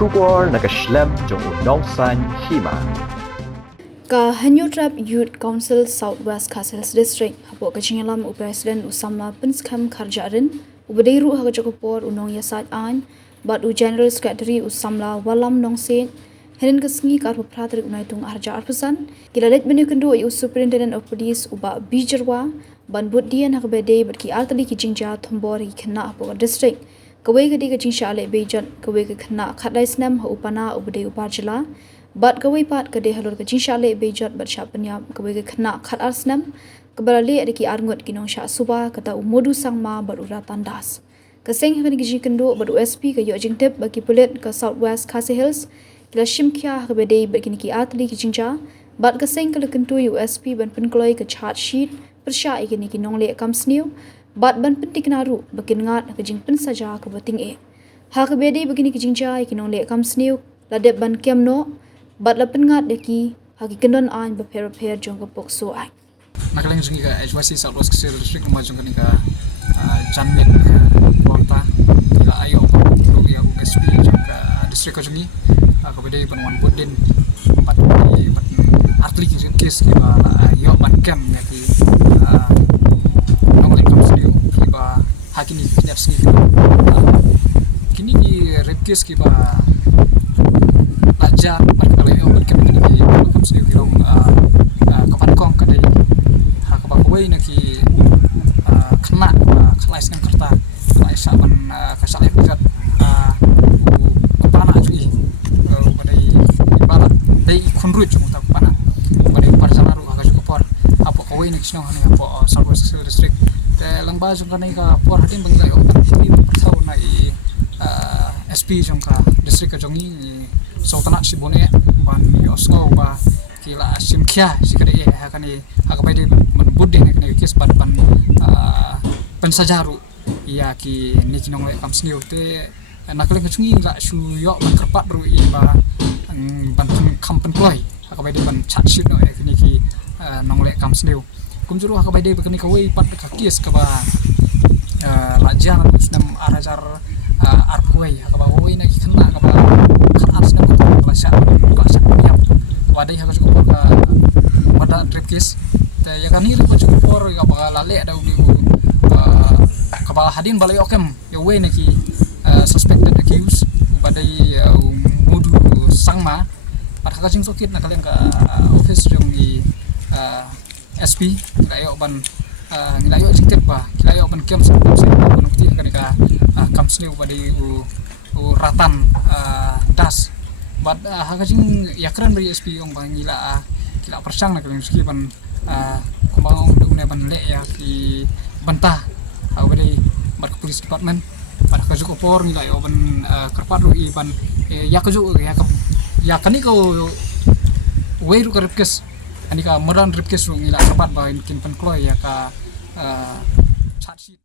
Shubor nakashlem jong unong san hima. Ka Hanyu Trap Youth Council Southwest Castles District hapo kachingalam u President Usama Pinskam Kharjarin ubadeiru hagajokopor unong yasat an bat u General Secretary Usamla Walam Nongse Henen kesngi karpu pratrik unaitung arja arpusan kilalet menu kendo u Superintendent of Police uba Bijerwa ban buddian hakbede batki altali ki jingja thombor ki khna hapo district kawai gadi ka jingsha ale bejan kawai ka khna khadai snam ha upana ubade uparjala bat kawai pat kade halor ka jingsha ale bejat bat shapanya kawai ka khna khat arsnam kabalale adiki arngot kinong sha suba kata umodu sangma bat ura tandas kaseng hakani ki jikendo bat USP ka yo jingtep baki pulet ka Southwest Khasi Hills kila shimkya hakbede bat kini ki atli ki jingja bat kaseng kala kentu USP ban penkloi ka chart sheet persha ikini ki nongle kamsniu bat ban pentiknaru bakin ngat ka jing pen saja ka bating e hakbede bakini ki jingja ikinong le kamsniu ladep ban kemno bat lapen ngat deki hagi kendon an beper jong kepok so ai nakalang jungi ka HYC Southwest Castles District rumah jong ka janmit kota ka ayo lu ya USP jong ka district ka jungi ka bede panwan bodin pat atli ki kes ki ba yo ban kem ya ki nong le kam studio ki ba hakini kinyap ski kini ki repkes ki ba aja kalau yang berkaitan dengan kam studio kirong kapan kong kadai hakabakawai naki kena kelais kan kerta kelais saban kasal episod kepana aja badai ibarat dai kunru cuma tak kepana badai parjalaru agak cukup por apa kawai naki sinong hani apa Southwest Castles District te lembah jong kanai ka por hadin bangilai ini pertau nai SP jong ka district ka jongi Sultanat Sibone ban Osgo ba kila simkya sikade hakani hakabai menbudde ne kis ban pensajaru ya ki nikinong kamsniu te nakale kecungi la suyo ban kerpat ru i ba ban kampen kloi hakabai ban chatshit no kini ki nongle kamsniu kumjuru hakabai bakani kawai pat kakis ka ba lajar usnam arajar arpoi hakabai na kena ka ba arsna kelasya niap wadai ha cukup pada trip case te ya kan iri cukup por ka ba lale ada uli ka ba hadin balai okem ya we naki suspected accused badai mudu sangma pada kajing sokit nak kalian ka office yang di SP ngayo ban ngayo sikit ba ngayo ban kem sa bukti kan ka kamsniu badai ratan das bad hakajing yakran dari SP yang bangila kila persang nak kalian ski ban kumbang dunia ban le ya ki bantah awali bar police department pada kaju kopor nila yo ban kerpat lu ban ya kaju ya kani ko weiru karipkes ani ka modan ripkes lu nila kerpat ba kin pen kloy ya ka chat sheet